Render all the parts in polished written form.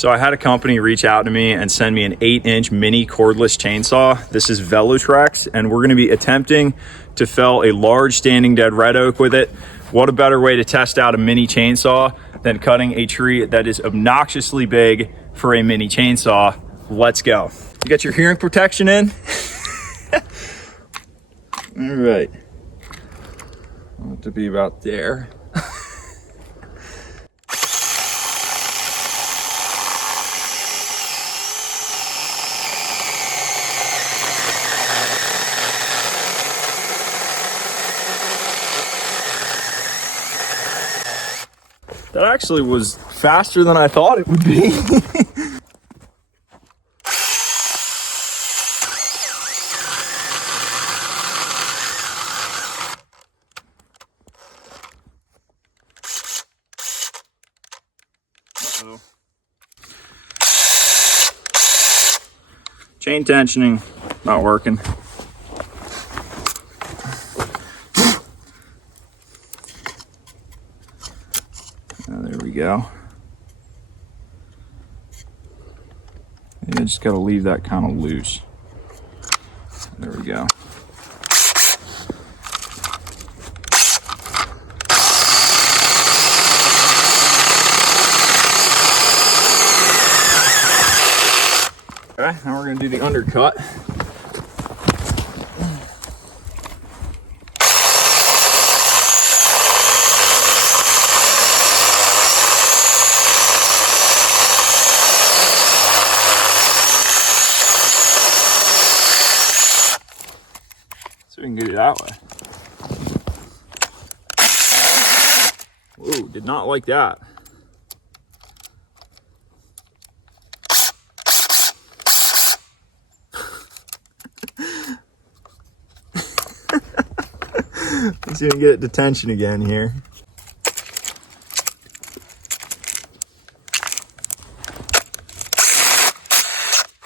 So I had a company reach out to me and send me an 8-inch mini cordless chainsaw. This is Velotrex, and we're gonna be attempting to fell a large standing dead red oak with it. What a better way to test out a mini chainsaw than cutting a tree that is obnoxiously big for a mini chainsaw. Let's go. You got your hearing protection in? All right. I want it to be about there. That actually was faster than I thought it would be. Uh-oh. Chain tensioning, not working. There we go. You just got to leave that kind of loose. There we go. Okay, now we're going to do the undercut. So we can get it that way. Whoa, did not like that. Let's see if we can get it to tension again here.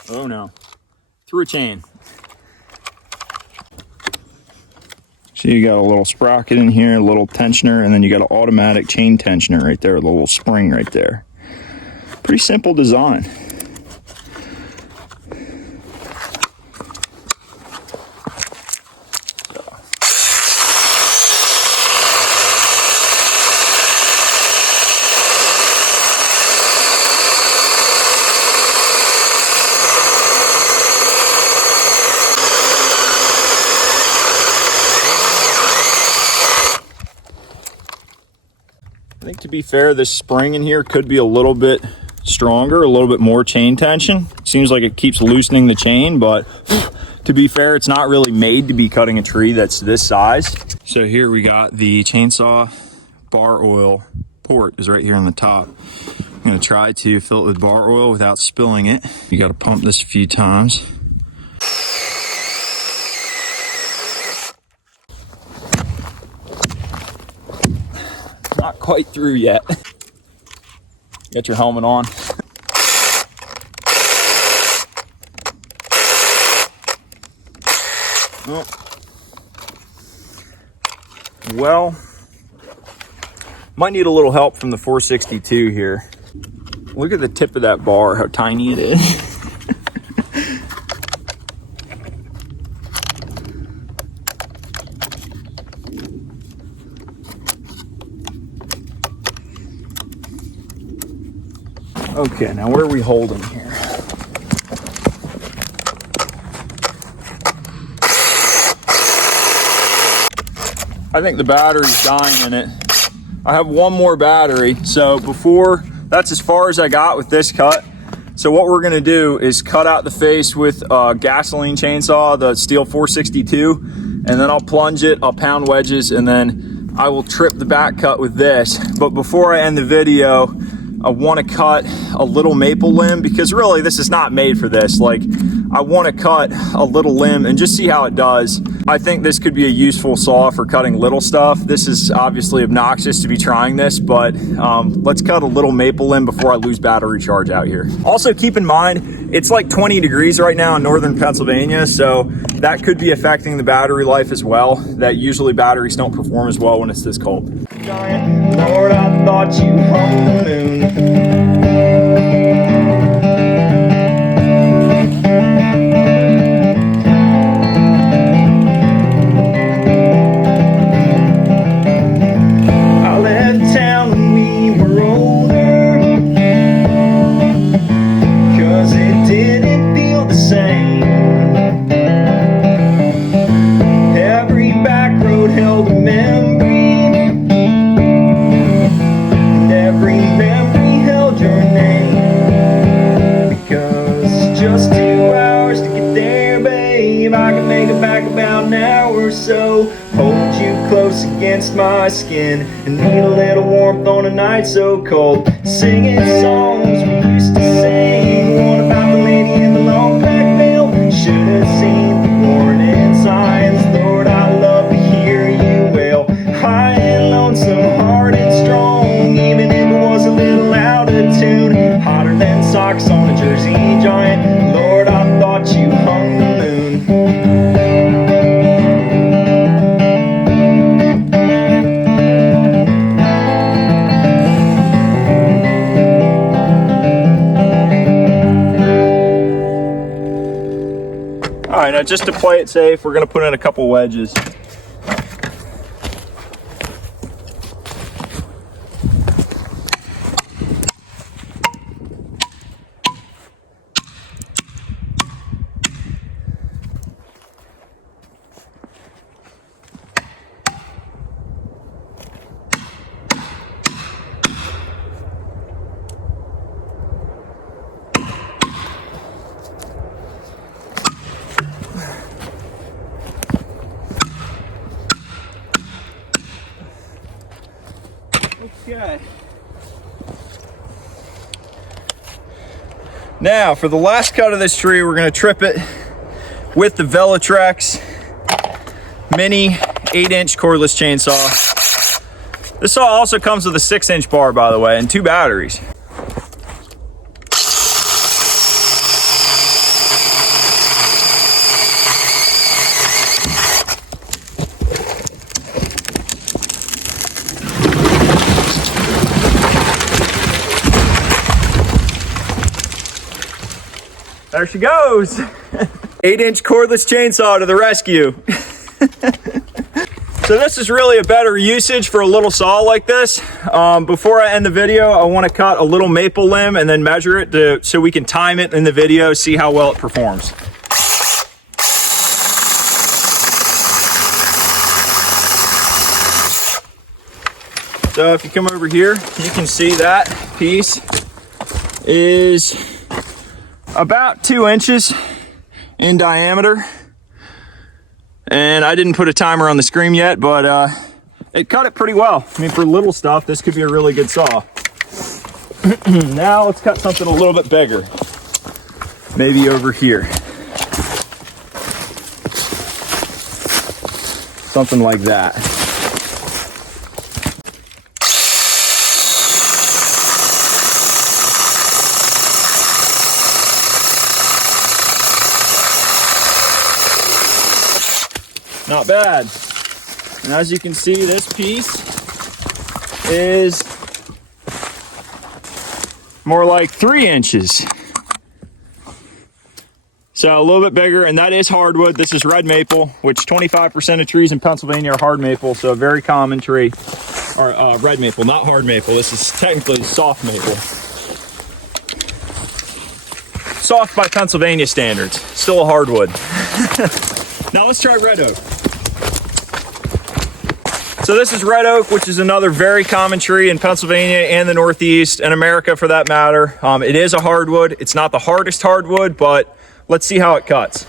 Oh no, through a chain. So you got a little sprocket in here, a little tensioner, and then you got an automatic chain tensioner right there, a little spring right there. Pretty simple design. I think, to be fair, this spring in here could be a little bit stronger, a little bit more chain tension. Seems like it keeps loosening the chain, but to be fair, it's not really made to be cutting a tree that's this size. So here we got the chainsaw bar oil port is right here on the top. I'm gonna try to fill it with bar oil without spilling it. You gotta pump this a few times. Not quite through yet. Get your helmet on. Oh. Well, might need a little help from the 462 here. Look at the tip of that bar, how tiny it is. Okay, now where are we holding here? I think the battery's dying in it. I have one more battery, so that's as far as I got with this cut. So what we're gonna do is cut out the face with a gasoline chainsaw, the steel 462, and then I'll plunge it, I'll pound wedges, and then I will trip the back cut with this. But before I end the video, I want to cut a little maple limb, because really this is not made for this. Like, I want to cut a little limb and just see how it does. I think this could be a useful saw for cutting little stuff. This is obviously obnoxious to be trying this, but let's cut a little maple limb before I lose battery charge out here. Also keep in mind, it's like 20 degrees right now in northern Pennsylvania, so that could be affecting the battery life as well. That usually batteries don't perform as well when it's this cold. Lord, I thought you hung the moon. so. Hold you close against my skin and need a little warmth on a night so cold. Singing songs we used to sing, one about the lady in the long black veil. Should have seen the warning signs. Lord, I love to hear you wail. High and lonesome, hard and strong, even if it was a little out of tune. Hotter than socks on a Jersey giant. Lord, I thought you hung the moon. All right, now just to play it safe, we're gonna put in a couple wedges. Okay. Now for the last cut of this tree, we're going to trip it with the Velotrex mini 8-inch cordless chainsaw. This saw also comes with a 6-inch bar, by the way, and 2 batteries. There she goes. 8-inch cordless chainsaw to the rescue. So this is really a better usage for a little saw like this. Before I end the video, I want to cut a little maple limb and then measure it so we can time it in the video, see how well it performs. So if you come over here, you can see that piece is about 2 inches in diameter. And I didn't put a timer on the screen yet, but it cut it pretty well. I mean, for little stuff, this could be a really good saw. Now let's cut something a little bit bigger. Maybe over here. Something like that. Not bad. And as you can see, this piece is more like 3 inches. So a little bit bigger, and that is hardwood. This is red maple, which 25% of trees in Pennsylvania are hard maple, so a very common tree. Or red maple, not hard maple. This is technically soft maple. Soft by Pennsylvania standards, still a hardwood. Now let's try red oak. So this is red oak, which is another very common tree in Pennsylvania and the Northeast, and America for that matter. It is a hardwood. It's not the hardest hardwood, but let's see how it cuts.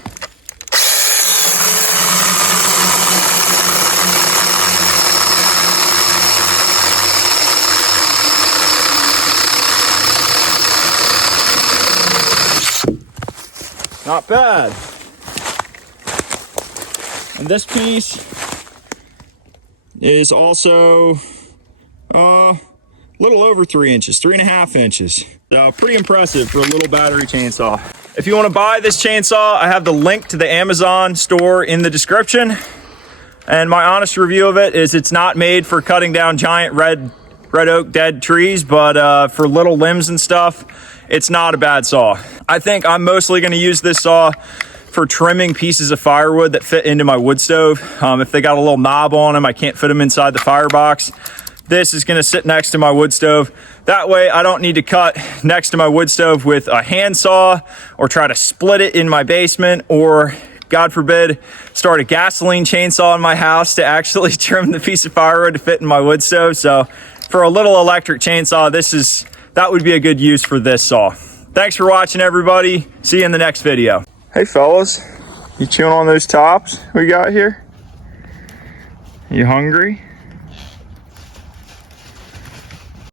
Not bad. And this piece is also a little over 3 inches, 3.5 inches. So pretty impressive for a little battery chainsaw. If you want to buy this chainsaw, I have the link to the Amazon store in the description. And my honest review of it is it's not made for cutting down giant red oak dead trees, but for little limbs and stuff, it's not a bad saw. I think I'm mostly going to use this saw for trimming pieces of firewood that fit into my wood stove. If they got a little knob on them, I can't fit them inside the firebox. This is going to sit next to my wood stove. That way I don't need to cut next to my wood stove with a handsaw or try to split it in my basement, or God forbid, start a gasoline chainsaw in my house to actually trim the piece of firewood to fit in my wood stove. So for a little electric chainsaw, that would be a good use for this saw. Thanks for watching, everybody. See you in the next video. Hey fellas, you chewing on those tops we got here? You hungry?